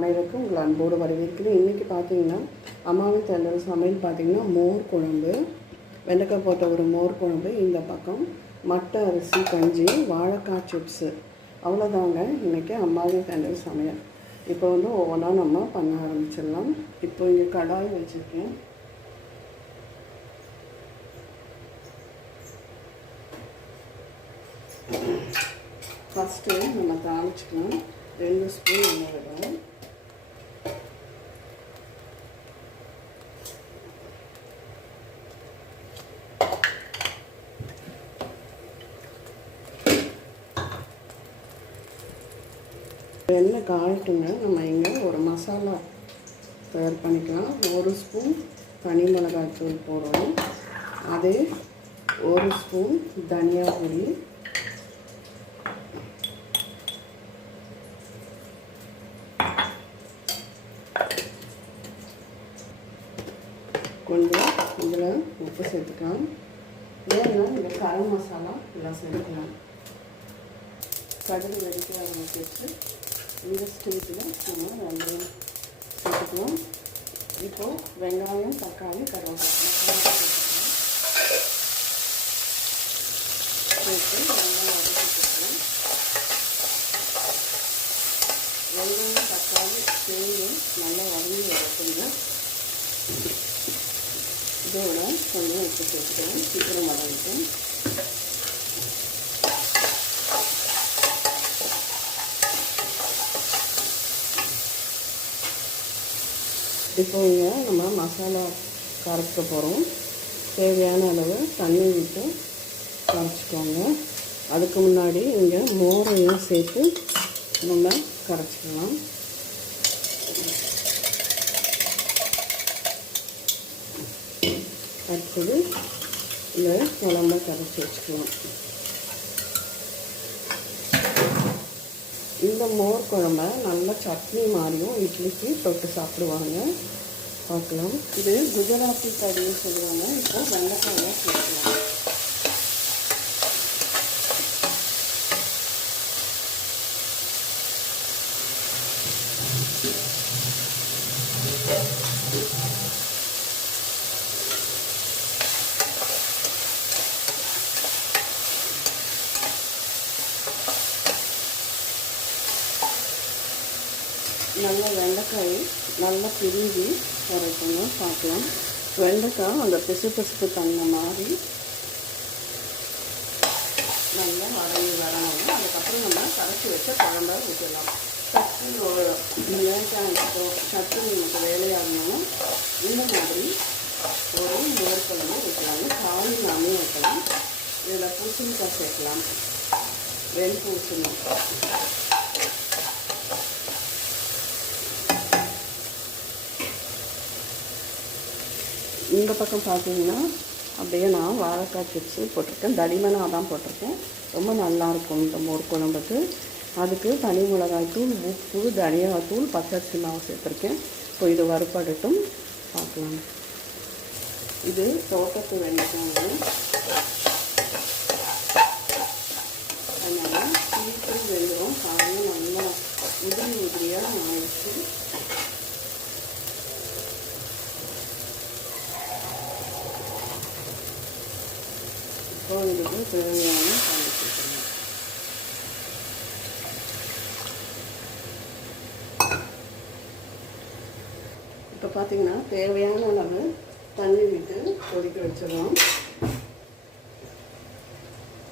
அனைவருக்கும் உங்கள் அன்போடு வரவேற்கிறேன். இன்றைக்கி பார்த்தீங்கன்னா அம்மாவின் தந்தல் சமையல் பார்த்திங்கன்னா மோர் குழம்பு, வெண்டைக்காய் போட்ட ஒரு மோர் குழம்பு, இந்த பக்கம் மட்டை அரிசி கஞ்சி, வாழைக்காய் சிப்ஸு, அவ்வளோதாங்க இன்றைக்கி அம்மாவின் தந்தல் சமையல். இப்போ ஒவ்வொன்றா நம்ம பண்ண ஆரம்பிச்சிடலாம். இப்போ இங்கே கடாய் வச்சுருக்கேன். ஃபஸ்ட்டு நம்ம தாளிச்சிக்கலாம். 2 ஸ்பூன் எண்ணெய் விடுவோம். எண்ணெய் காயட்டுங்க. நம்ம இங்கே ஒரு மசாலா தயார் பண்ணிக்கலாம். 1 ஸ்பூன் தனி மிளகாய் தூள் போடுறோம். அதே 1 ஸ்பூன் தனியா பொடி, கொஞ்சம் இதில் உப்பு சேர்த்துக்கலாம். வேணும்னா இந்த கரம் மசாலா எல்லாம் சேர்த்துக்கலாம். கடுகு வெடிக்க ஆரம்பிச்சு இந்த ஸ்டேஜில் நம்ம வெங்காயம் சேர்த்துக்கலாம். இப்போது வெங்காயம், தக்காளி, கருவேப்பிலை சேர்த்து வெங்காயம் வதக்கிக்கலாம். வெங்காயம், தக்காளி சேர்ந்து நல்லா வதங்கி வரட்டுங்க. இதோட கொஞ்சம் உப்பு சேர்த்துக்கலாம். சீக்கிரம் வதங்கிட்டோம். இப்போ இங்கே நம்ம மசாலா கரைக்க போகிறோம். தேவையான அளவு தண்ணி விட்டு கரைச்சிக்கோங்க. அதுக்கு முன்னாடி இங்கே மோரையும் சேர்த்து நம்ம கரைச்சிக்கலாம். அடுத்தது இந்த குழம்ப கரைச்சி வச்சுக்கலாம். இந்த மோர் குழம்ப நல்லா சட்னி மாதிரியும் இட்லிக்கு தொட்டு சாப்பிடுவாங்க. பார்க்கலாம். இது குஜராத்தி கறின்னு சொல்லுவாங்க. இப்போ வெண்டைக்காயை சேர்க்கலாம். நல்லா வெண்டைக்காய் நல்லா பிரிஞ்சு வரைக்குங்க. பார்க்கலாம். வெண்டைக்காய் அந்த பிசுபிசுப்பு தன்மை மாதிரி நல்லா வதங்கி வரணும். அதுக்கப்புறம் நம்ம கரைச்சி வச்ச குழம்பை ஊற்றலாம். சட்னி ஒரு லேட்டாக சட்னி நமக்கு வேலையாகணும். இந்த மாதிரி ஒரு மோர் குழம்பு ஊற்றலாங்க. காய் நாமே வைக்கலாம். இதில் பூசணிக்காய் சேர்க்கலாம். வெண்பூசணி, இந்த பக்கம் பார்த்தீங்கன்னா அப்படியே நான் வாழைக்காய் சிப்ஸு போட்டிருக்கேன். தடிமனாக தான் போட்டிருக்கேன். ரொம்ப நல்லாயிருக்கும் இந்த மோர் குழம்புக்கு. அதுக்கு தனி மிளகாய் தூள், உப்பு, தனியாத்தூள், பச்சரிசி மாவு சேர்த்துருக்கேன். இப்போ இது வறுப்படட்டும். பார்க்கலாம். இது தோட்டத்து வெண்டைக்காய். அதனால் சீக்கிரம் வெந்துடும். காலையில் நல்லா உதிரியாக ஆயிடுச்சு. இதுக்கு தேவையான தண்ணி சேர்க்கணும். இப்போ பார்த்தீங்கன்னா தேவையான அளவு தண்ணி விட்டு கொதிக்க வச்சிடலாம்.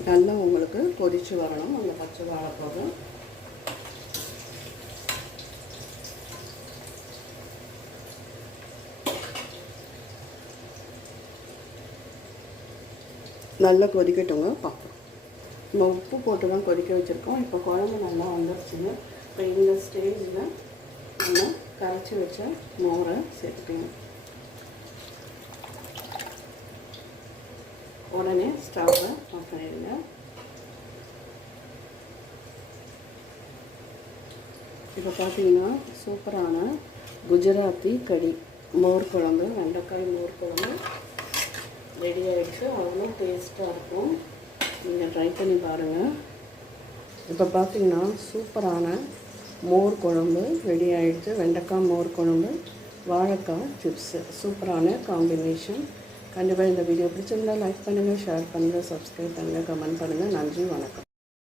நல்லா உங்களுக்கு கொதிச்சு வரணும். அந்த பச்சை வாழைப்போக நல்லா கொதிக்கட்டுங்க. பார்க்கலாம். நம்ம உப்பு போட்டு தான் கொதிக்க வச்சுருக்கோம். இப்போ குழம்பு நல்லா வந்துருச்சுங்க. இப்போ இந்த ஸ்டேஜில் நம்ம கரைச்சி வச்ச மோரை சேர்த்துக்கணும். உடனே ஸ்டவ்வை ஆஃப் பண்ணிடுங்க. இப்போ பார்த்தீங்கன்னா சூப்பரான குஜராத்தி கறி மோர் குழம்பு, வெண்டைக்காய் மோர் குழம்பு ரெடி ஆகிடுச்சு. அவ்வளோ டேஸ்ட்டாக இருக்கும். நீங்கள் ட்ரை பண்ணி பாருங்கள். இப்போ பார்த்தீங்கன்னா சூப்பரான மோர் குழம்பு ரெடி ஆகிடுச்சு. வெண்டைக்காய் மோர் குழம்பு, வாழைக்காய் சிப்ஸு, சூப்பரான காம்பினேஷன். கண்டிப்பாக இந்த வீடியோ பிடிச்சிருந்தால் லைக் பண்ணுங்கள், ஷேர் பண்ணுங்கள், சப்ஸ்கிரைப் பண்ணுங்கள், கமெண்ட் பண்ணுங்கள். நன்றி, வணக்கம்.